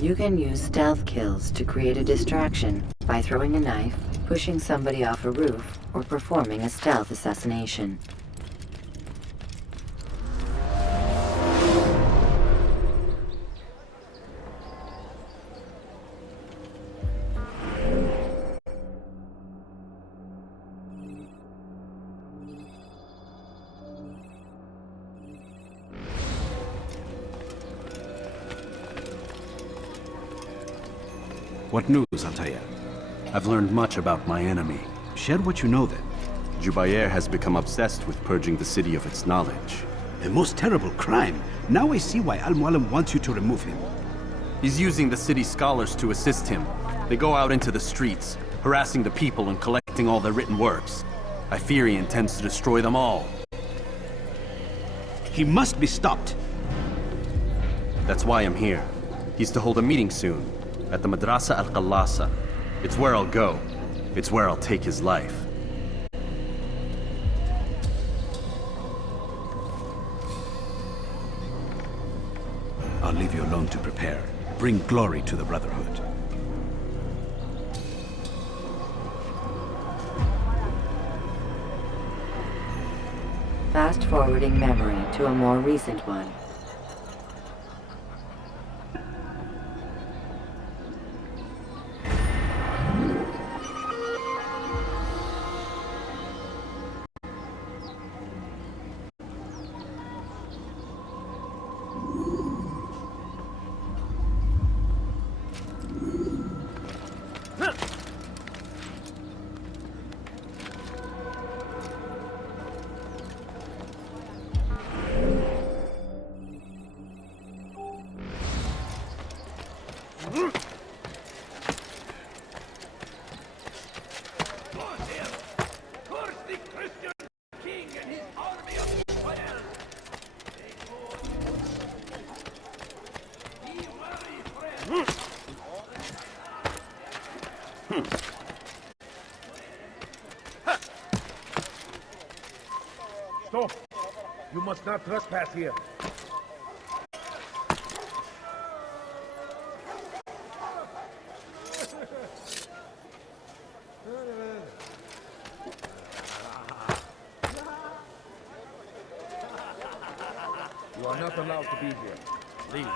You can use stealth kills to create a distraction by throwing a knife, pushing somebody off a roof, or performing a stealth assassination. What news, Altair? I've learned much about my enemy. Share what you know then. Jubair has become obsessed with purging the city of its knowledge. A most terrible crime. Now I see why Al-Mualim wants you to remove him. He's using the city scholars to assist him. They go out into the streets, harassing the people and collecting all their written works. I fear he intends to destroy them all. He must be stopped. That's why I'm here. He's to hold a meeting soon, at the Madrasa Al-Qallasa. It's where I'll go. It's where I'll take his life. I'll leave you alone to prepare. Bring glory to the Brotherhood. Fast-forwarding memory to a more recent one. Stop! You must not trespass here. You are not allowed to be here. Leave.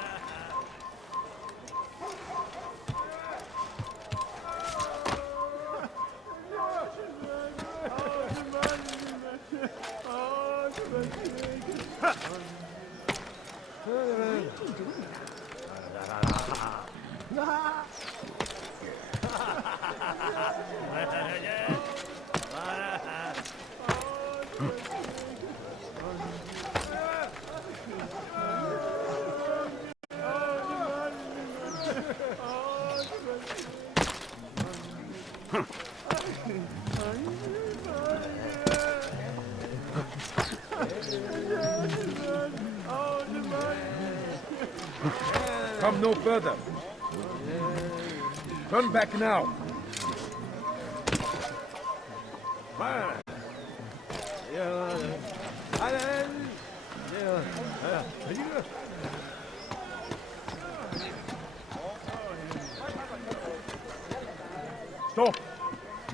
Come no further. Turn back now.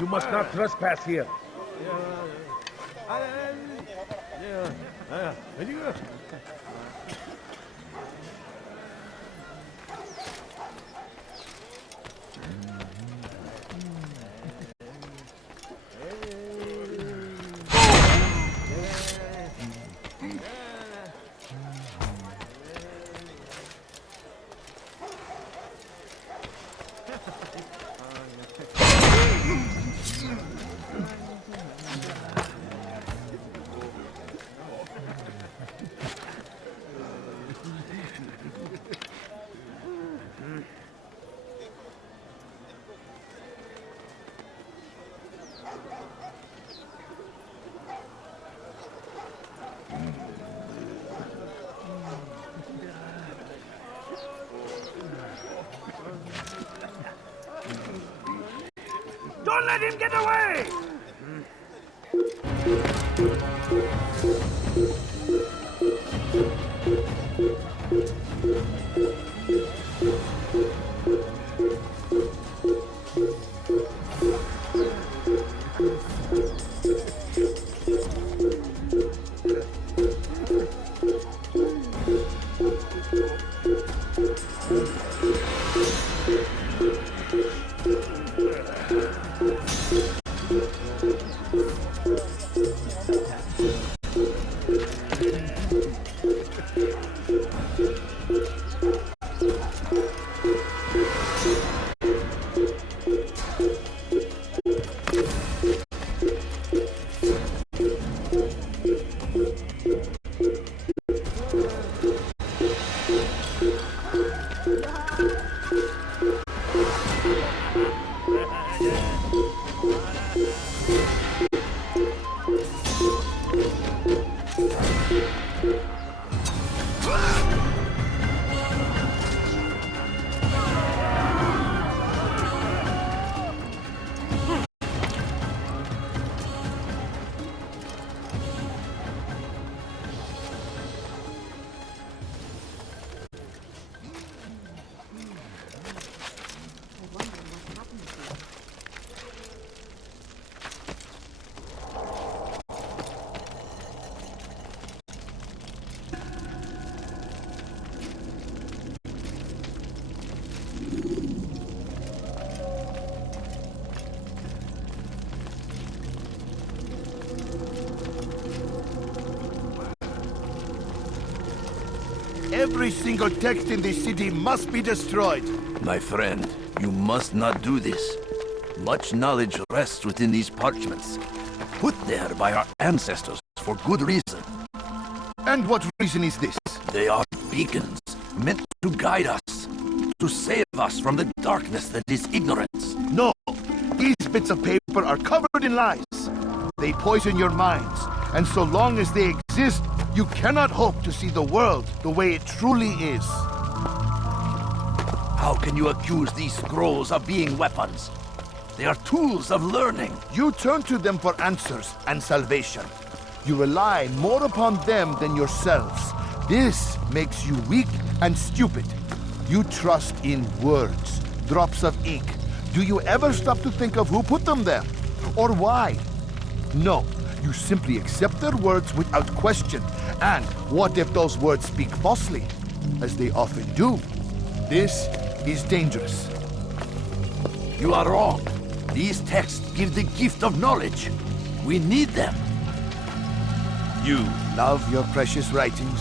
You must not trespass here. Don't let him get away! Every single text in this city must be destroyed. My friend, you must not do this. Much knowledge rests within these parchments, put there by our ancestors for good reason. And what reason is this? They are beacons, meant to guide us, to save us from the darkness that is ignorance. No, these bits of paper are covered in lies. They poison your minds, and so long as they exist, you cannot hope to see the world the way it truly is. How can you accuse these scrolls of being weapons? They are tools of learning. You turn to them for answers and salvation. You rely more upon them than yourselves. This makes you weak and stupid. You trust in words, drops of ink. Do you ever stop to think of who put them there? Or why? No, you simply accept their words without question. And what if those words speak falsely? As they often do. This is dangerous. You are wrong. These texts give the gift of knowledge. We need them. You love your precious writings?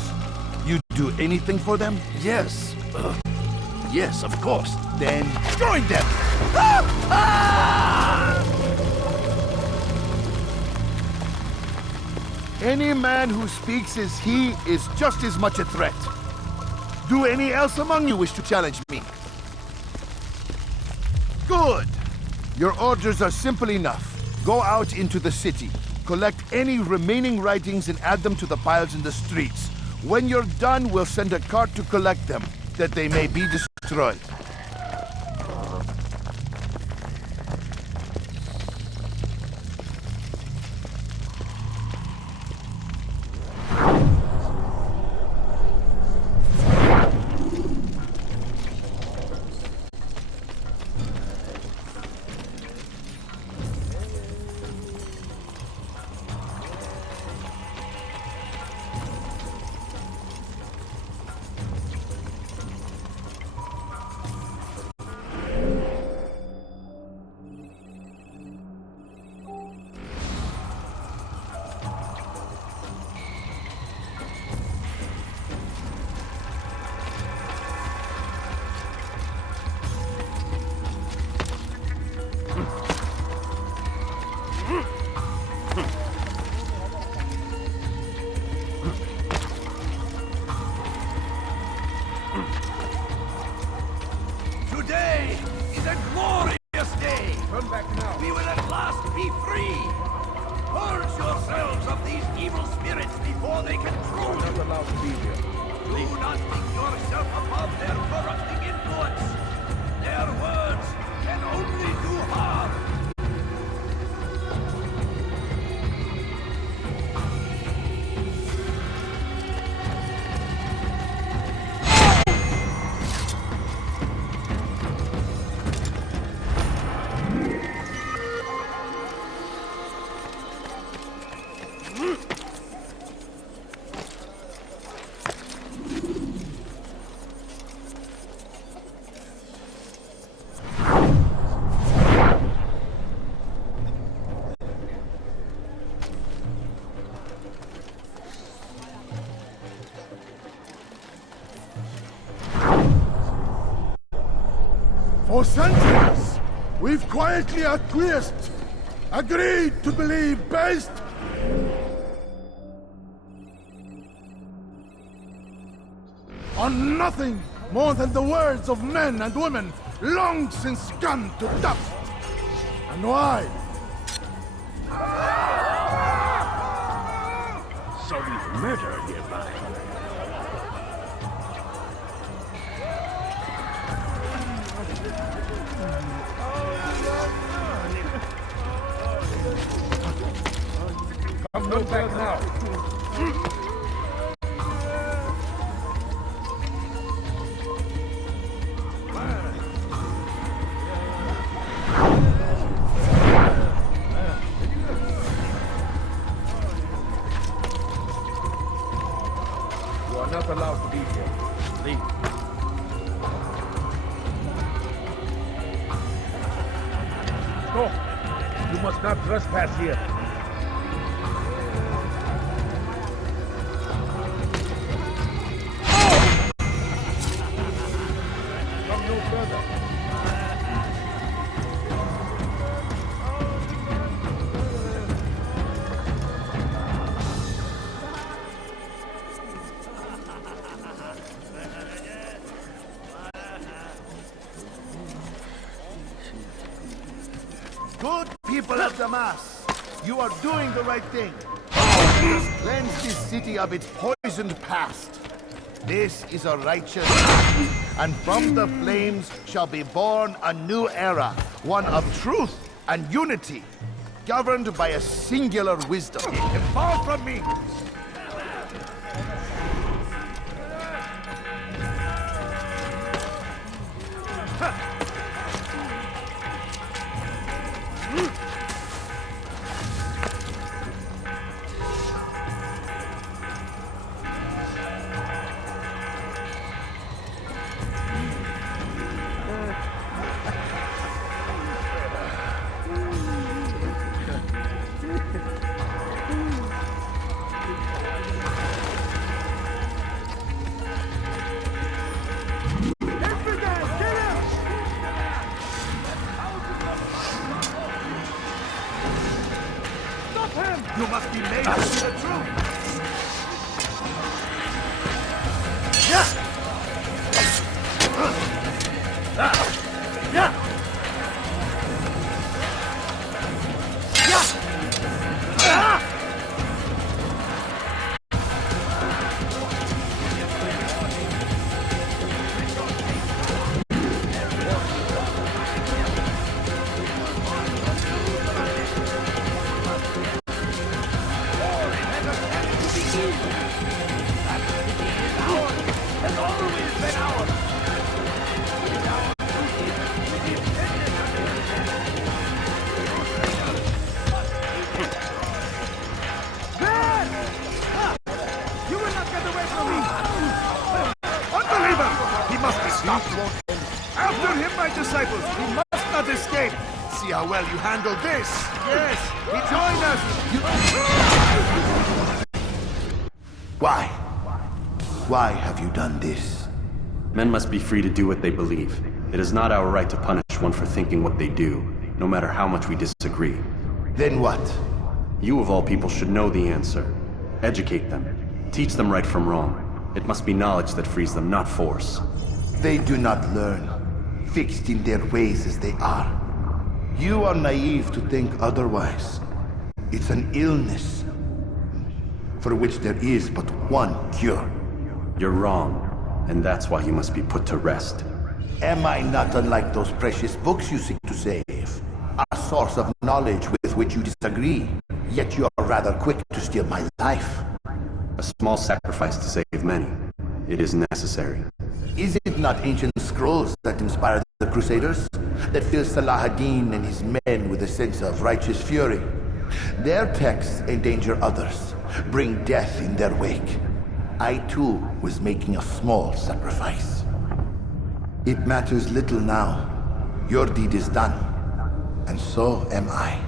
You do anything for them? Yes. Yes, of course. Then join them! Any man who speaks as he is just as much a threat. Do any else among you wish to challenge me? Good. Your orders are simple enough. Go out into the city, collect any remaining writings and add them to the piles in the streets. When you're done, we'll send a cart to collect them, that they may be destroyed. Do not think yourself above their corrupting influence. Their words can only do harm. For centuries, we've quietly acquiesced, agreed to believe based on nothing more than the words of men and women long since gone to dust. And why? So we've murdered nearby. Come no back now. You are not allowed to be here. Leave. No! You must not trespass here. Come no further. Good people of Damas, you are doing the right thing. Let us cleanse this city of its poisoned past. This is a righteous act, and from the flames shall be born a new era, one of truth and unity, governed by a singular wisdom. Far from me! You must be made to see the truth! Yeah! Yeah! After him, my disciples! He must not escape! See how well you handle this! Yes! He joined us! Why? Why have you done this? Men must be free to do what they believe. It is not our right to punish one for thinking what they do, no matter how much we disagree. Then what? You of all people should know the answer. Educate them. Teach them right from wrong. It must be knowledge that frees them, not force. They do not learn, fixed in their ways as they are. You are naive to think otherwise. It's an illness for which there is but one cure. You're wrong, and that's why he must be put to rest. Am I not unlike those precious books you seek to save? A source of knowledge with which you disagree, yet you are rather quick to steal my life. A small sacrifice to save many. It is necessary. Is it not ancient scrolls that inspire the Crusaders? That fill Salah ad-Din and his men with a sense of righteous fury? Their texts endanger others, bring death in their wake. I too was making a small sacrifice. It matters little now. Your deed is done, and so am I.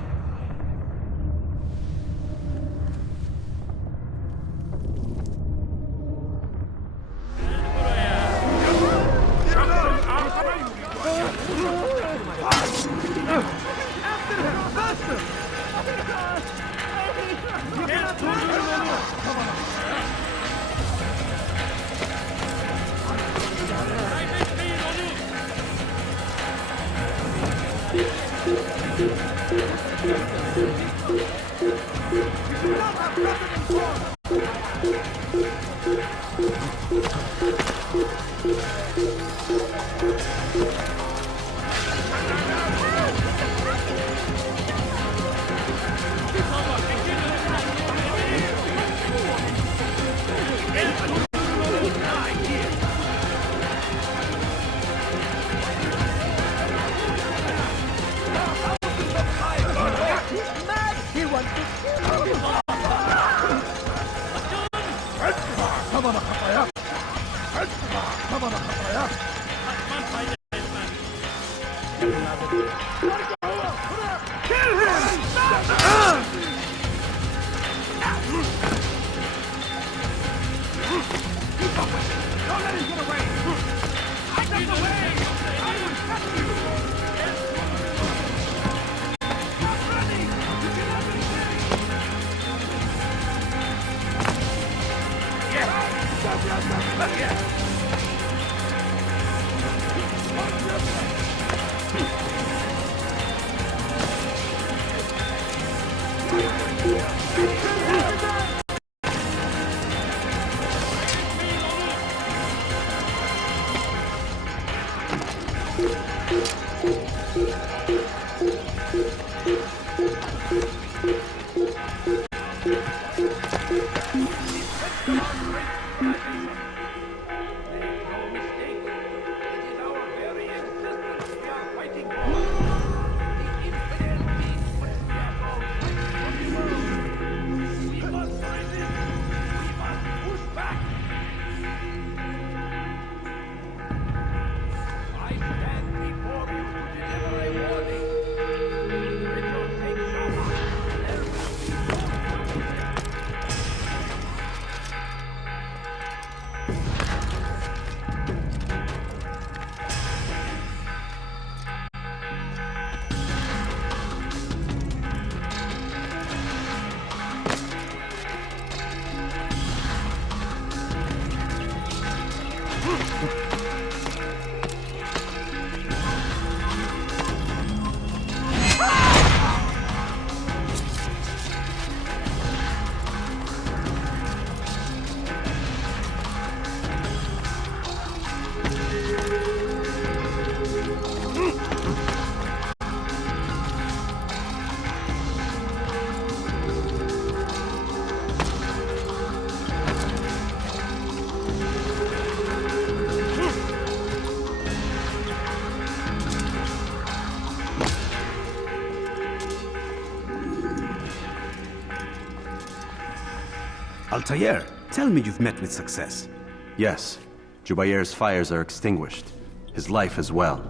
Altair, tell me you've met with success. Yes, Jubair's fires are extinguished. His life as well.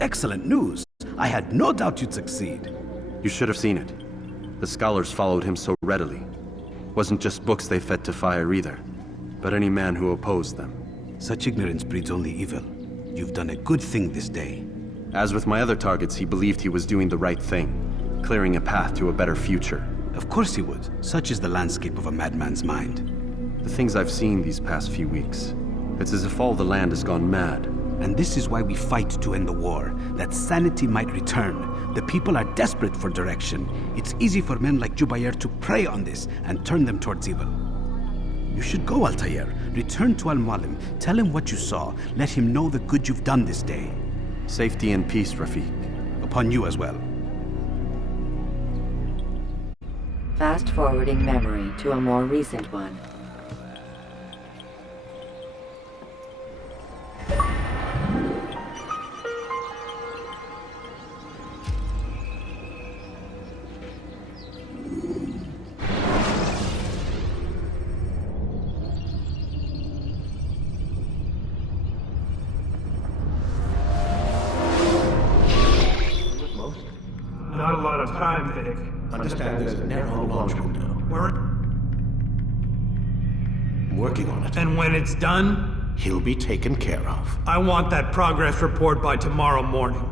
Excellent news. I had no doubt you'd succeed. You should have seen it. The scholars followed him so readily. Wasn't just books they fed to fire either, but any man who opposed them. Such ignorance breeds only evil. You've done a good thing this day. As with my other targets, he believed he was doing the right thing, clearing a path to a better future. Of course he would. Such is the landscape of a madman's mind. The things I've seen these past few weeks, it's as if all the land has gone mad. And this is why we fight to end the war, that sanity might return. The people are desperate for direction. It's easy for men like Jubair to prey on this and turn them towards evil. You should go, Altair. Return to Al-Mualim. Tell him what you saw. Let him know the good you've done this day. Safety and peace, Rafiq. Upon you as well. Fast-forwarding memory to a more recent one. Not a lot of time, Vidic. Understand there's a narrow launch window. I'm working on it. And when it's done, He'll be taken care of. I want that progress report by tomorrow morning.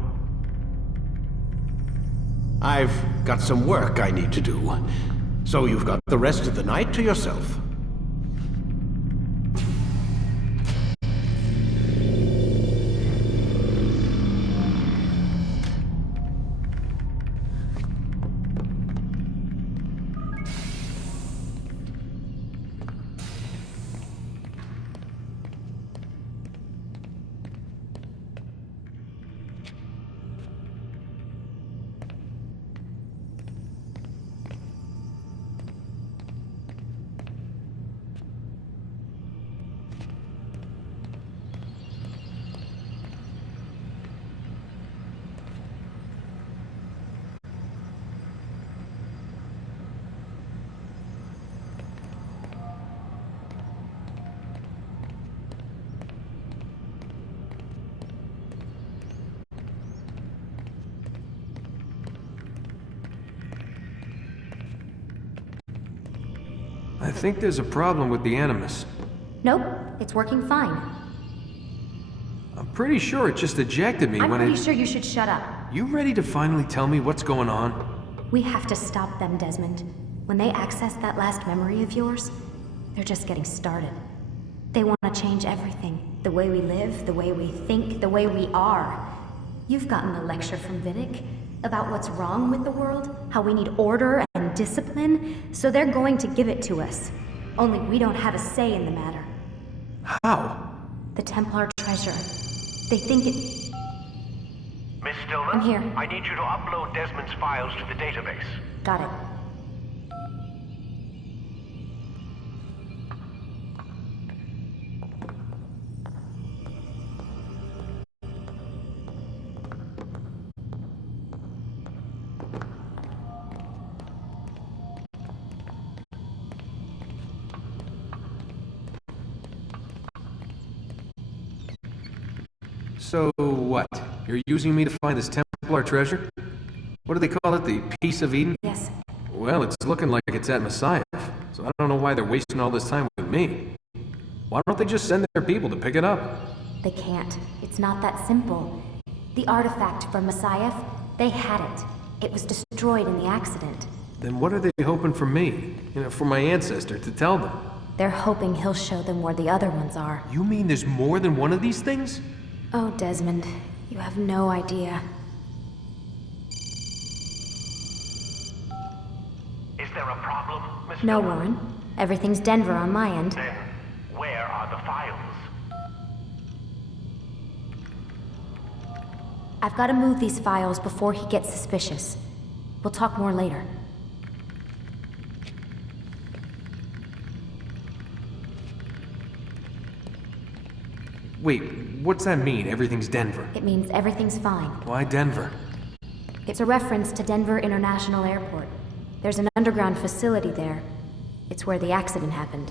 I've got some work I need to do. So you've got the rest of the night to yourself. I think there's a problem with the Animus. Nope, it's working fine. I'm pretty sure it just ejected me I'm when pretty sure you should shut up. You ready to finally tell me what's going on? We have to stop them, Desmond. When they access that last memory of yours, they're just getting started. They want to change everything. The way we live, the way we think, the way we are. You've gotten a lecture from Vidic about what's wrong with the world, how we need order and discipline, so they're going to give it to us. Only we don't have a say in the matter. How? The Templar treasure. They think it... Miss Stillman? I'm here. I need you to upload Desmond's files to the database. Got it. So what? You're using me to find this Templar treasure? What do they call it? The Piece of Eden? Yes. Well, it's looking like it's at Messiah, so I don't know why they're wasting all this time with me. Why don't they just send their people to pick it up? They can't. It's not that simple. The artifact from Messiah, they had it. It was destroyed in the accident. Then what are they hoping for me? For my ancestor to tell them? They're hoping he'll show them where the other ones are. You mean there's more than one of these things? Oh, Desmond, you have no idea. Is there a problem, Miss No, Stillman? Warren. Everything's Denver on my end. Then, where are the files? I've got to move these files before he gets suspicious. We'll talk more later. Wait, what's that mean, everything's Denver? It means everything's fine. Why Denver? It's a reference to Denver International Airport. There's an underground facility there. It's where the accident happened.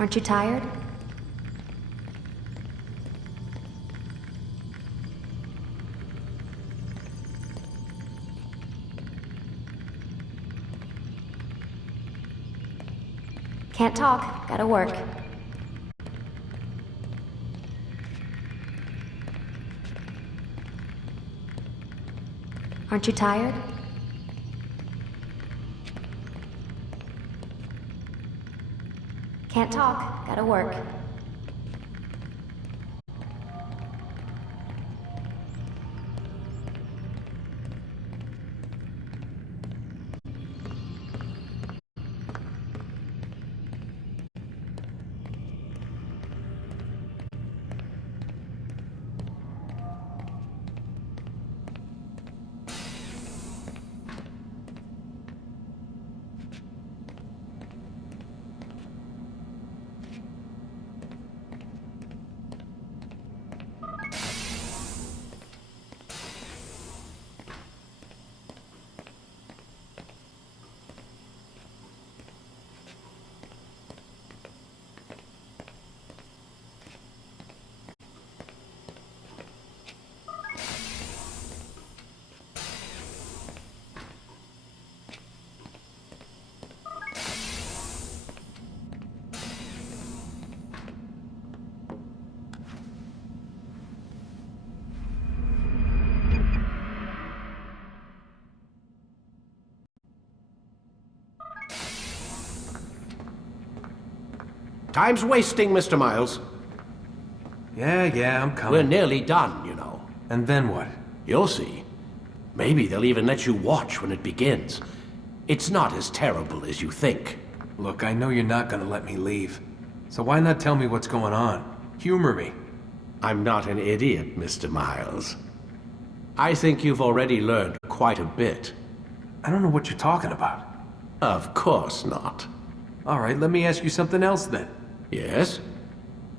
Aren't you tired? Can't talk. Gotta work. Aren't you tired? Can't talk. Gotta work. Time's wasting, Mr. Miles. Yeah, I'm coming. We're nearly done, you know. And then what? You'll see. Maybe they'll even let you watch when it begins. It's not as terrible as you think. Look, I know you're not gonna let me leave. So why not tell me what's going on? Humor me. I'm not an idiot, Mr. Miles. I think you've already learned quite a bit. I don't know what you're talking about. Of course not. All right, let me ask you something else then. Yes?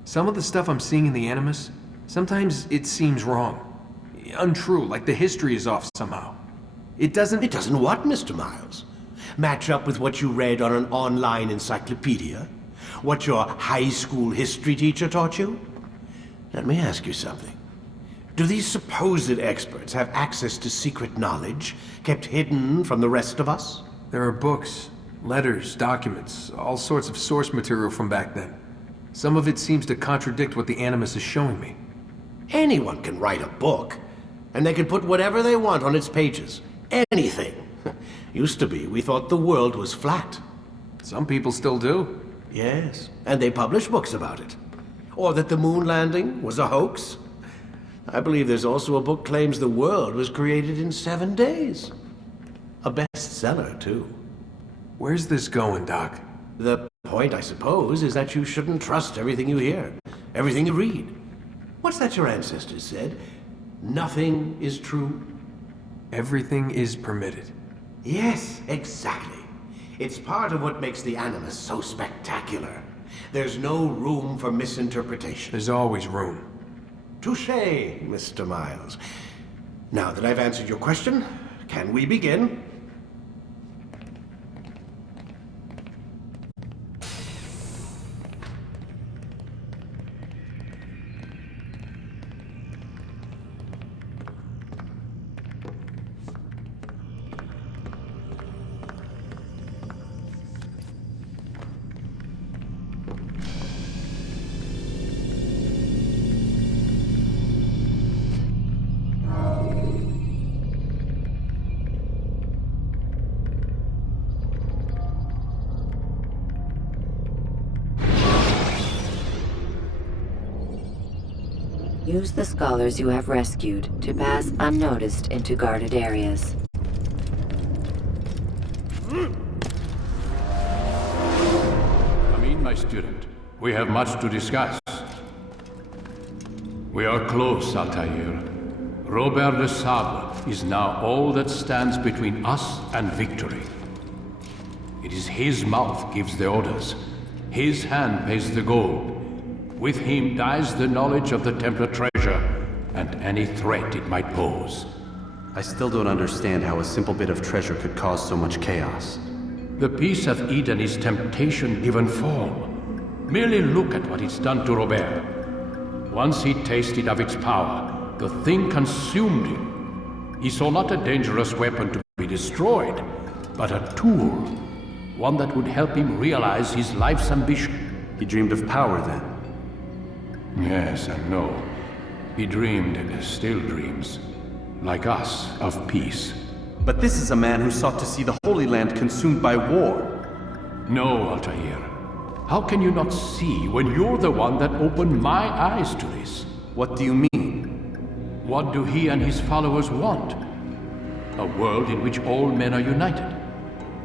Some of the stuff I'm seeing in the Animus, sometimes it seems wrong. Untrue, like the history is off somehow. It doesn't... It doesn't what, Mr. Miles? Match up with what you read on an online encyclopedia? What your high school history teacher taught you? Let me ask you something. Do these supposed experts have access to secret knowledge kept hidden from the rest of us? There are books, letters, documents, all sorts of source material from back then. Some of it seems to contradict what the Animus is showing me. Anyone can write a book, and they can put whatever they want on its pages. Anything. Used to be, we thought the world was flat. Some people still do. Yes, and they publish books about it. Or that the moon landing was a hoax. I believe there's also a book claims the world was created in 7 days. A bestseller, too. Where's this going, Doc? The point, I suppose, is that you shouldn't trust everything you hear, everything you read. What's that your ancestors said? Nothing is true. Everything is permitted. Yes, exactly. It's part of what makes the Animus so spectacular. There's no room for misinterpretation. There's always room. Touché, Mr. Miles. Now that I've answered your question, can we begin? Use the scholars you have rescued to pass unnoticed into guarded areas. Come in, my student. We have much to discuss. We are close, Altair. Robert Le Sable is now all that stands between us and victory. It is his mouth gives the orders. His hand pays the gold. With him dies the knowledge of the Templar treasure and any threat it might pose. I still don't understand how a simple bit of treasure could cause so much chaos. The Peace of Eden is temptation given form. Merely look at what it's done to Robert. Once he tasted of its power, the thing consumed him. He saw not a dangerous weapon to be destroyed, but a tool. One that would help him realize his life's ambition. He dreamed of power then. Yes and no. He dreamed, still dreams, like us, of peace. But this is a man who sought to see the Holy Land consumed by war. No, Altair. How can you not see when you're the one that opened my eyes to this? What do you mean? What do he and his followers want? A world in which all men are united.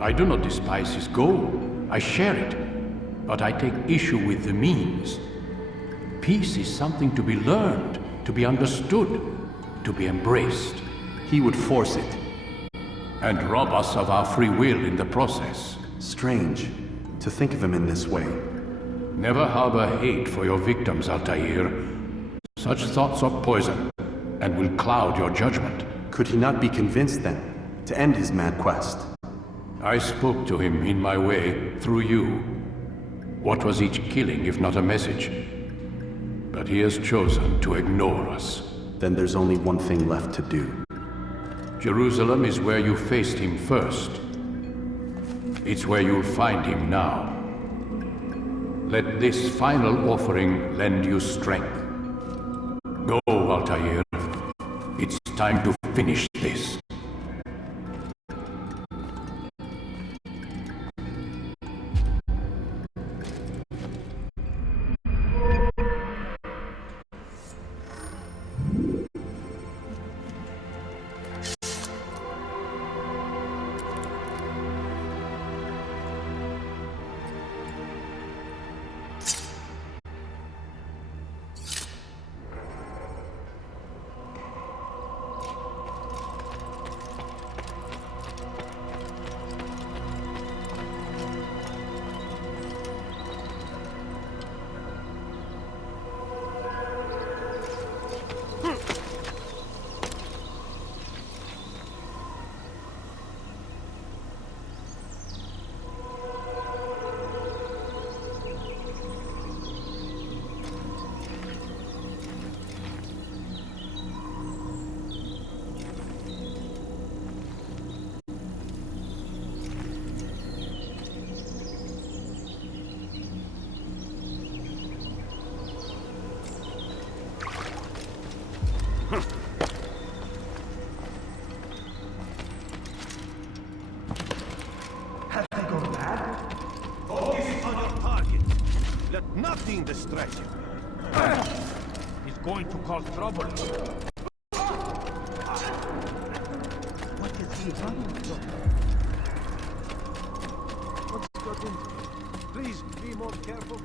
I do not despise his goal. I share it. But I take issue with the means. Peace is something to be learned, to be understood, to be embraced. He would force it. And rob us of our free will in the process. Strange, to think of him in this way. Never harbor hate for your victims, Altair. Such thoughts are poison, and will cloud your judgment. Could he not be convinced, then, to end his mad quest? I spoke to him in my way, through you. What was each killing if not a message? But he has chosen to ignore us. Then there's only one thing left to do. Jerusalem is where you faced him first. It's where you'll find him now. Let this final offering lend you strength. Go, Altair. It's time to finish this. being distracted. He's going to cause trouble. What is he running from? What's got into him? Please be more careful.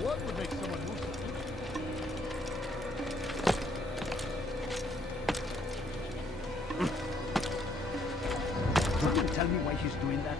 What would make someone move? Can you tell me why he's doing that?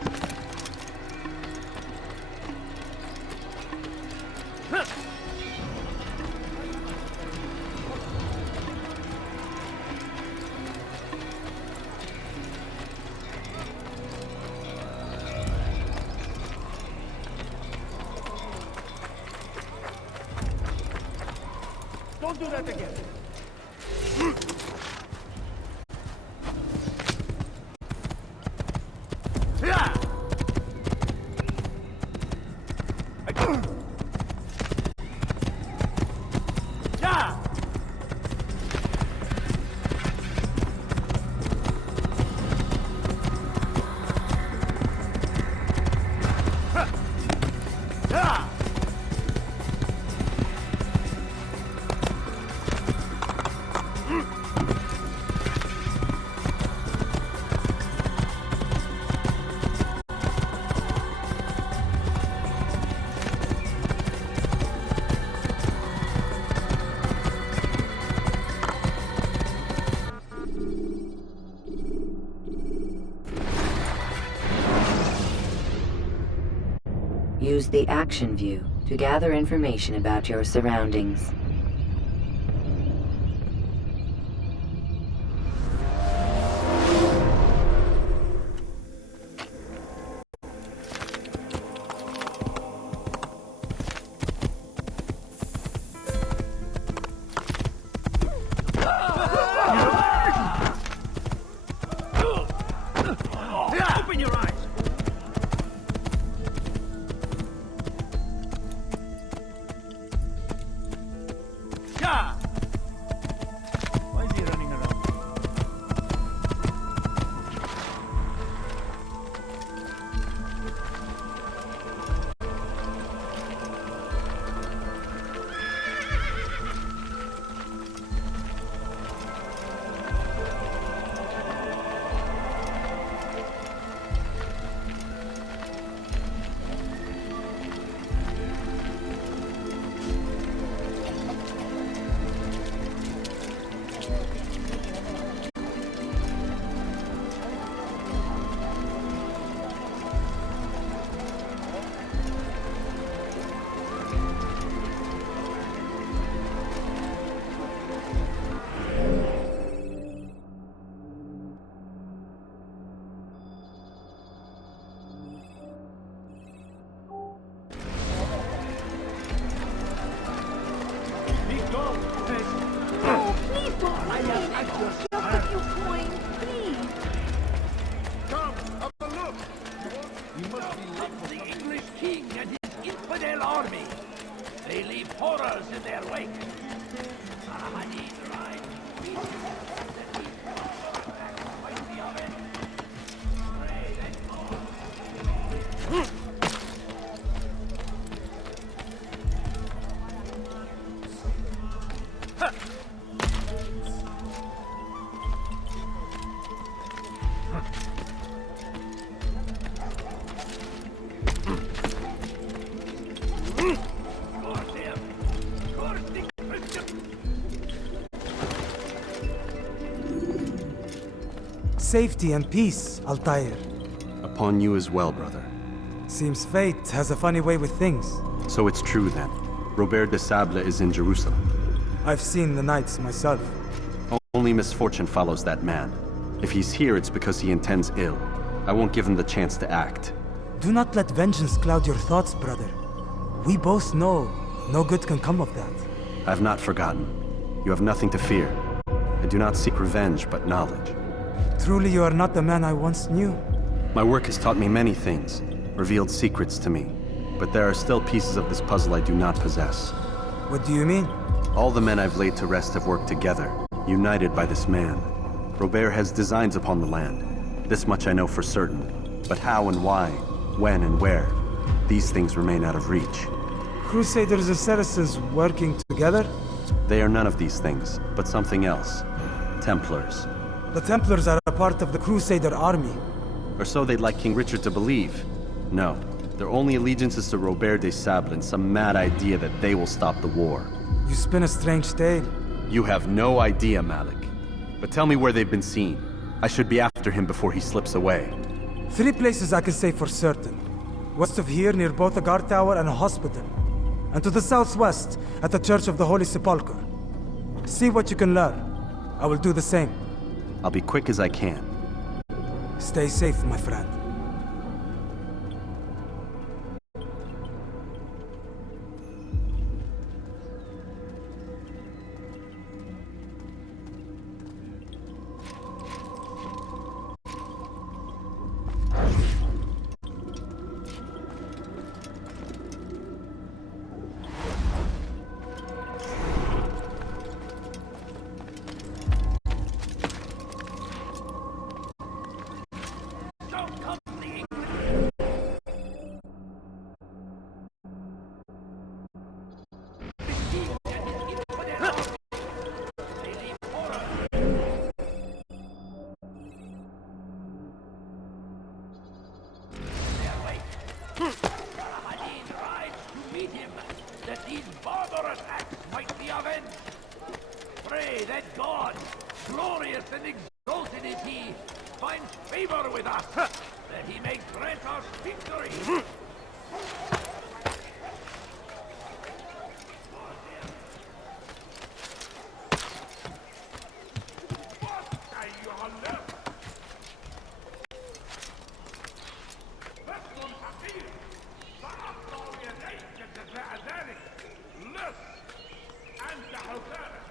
Don't do that again. Use the action view to gather information about your surroundings. Open your eyes. Why is he running around? They leave horrors in their wake. Safety and peace, Altair. Upon you as well, brother. Seems fate has a funny way with things. So it's true then. Robert de Sable is in Jerusalem. I've seen the Knights myself. Only misfortune follows that man. If he's here, it's because he intends ill. I won't give him the chance to act. Do not let vengeance cloud your thoughts, brother. We both know no good can come of that. I've not forgotten. You have nothing to fear. I do not seek revenge, but knowledge. Truly you are not the man I once knew. My work has taught me many things, revealed secrets to me. But there are still pieces of this puzzle I do not possess. What do you mean? All the men I've laid to rest have worked together, united by this man. Robert has designs upon the land. This much I know for certain. But how and why, when and where, these things remain out of reach. Crusaders and Saracens working together? They are none of these things, but something else. Templars. The Templars are a part of the Crusader army. Or so they'd like King Richard to believe. No, their only allegiance is to Robert de Sable and some mad idea that they will stop the war. You spin a strange tale. You have no idea, Malik. But tell me where they've been seen. I should be after him before he slips away. 3 places I can say for certain. West of here, near both a guard tower and a hospital. And to the southwest, at the Church of the Holy Sepulchre. See what you can learn. I will do the same. I'll be quick as I can. Stay safe, my friend. That these barbarous acts might be avenged. Pray that God, glorious and exalted is He, finds favor with us, that He may grant us victory. أنت حسابك